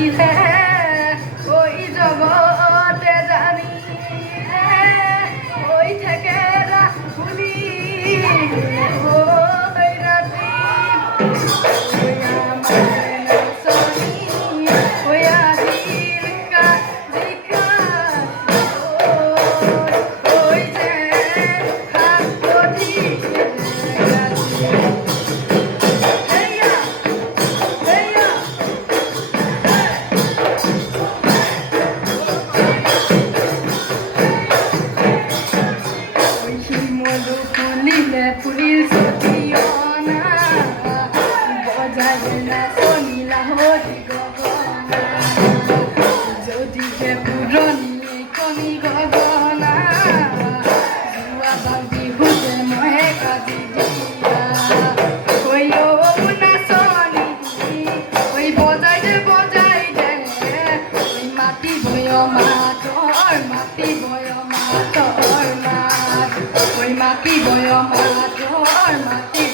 ছিলে ওই জগতে জানি ওই থেকে রাখুনি ওই রাতি ওই আমার নাচনি ওই আজির কাজিকা ওই যে হাত কঠি ফুলিলে ফুলিল সতিয়না বজায় না শনিলা হরি গগনা যদিহে পুৰণি কণি গগনা জুৱা বাল বিহুতে মহে কাজি দিয়া ঐ নাচনি ঐ বজাই দে ঐ মাতি বয় মাতৰ মাতি বয় মাতৰ মাত ঐ মাতি বয় মাতৰ মাতি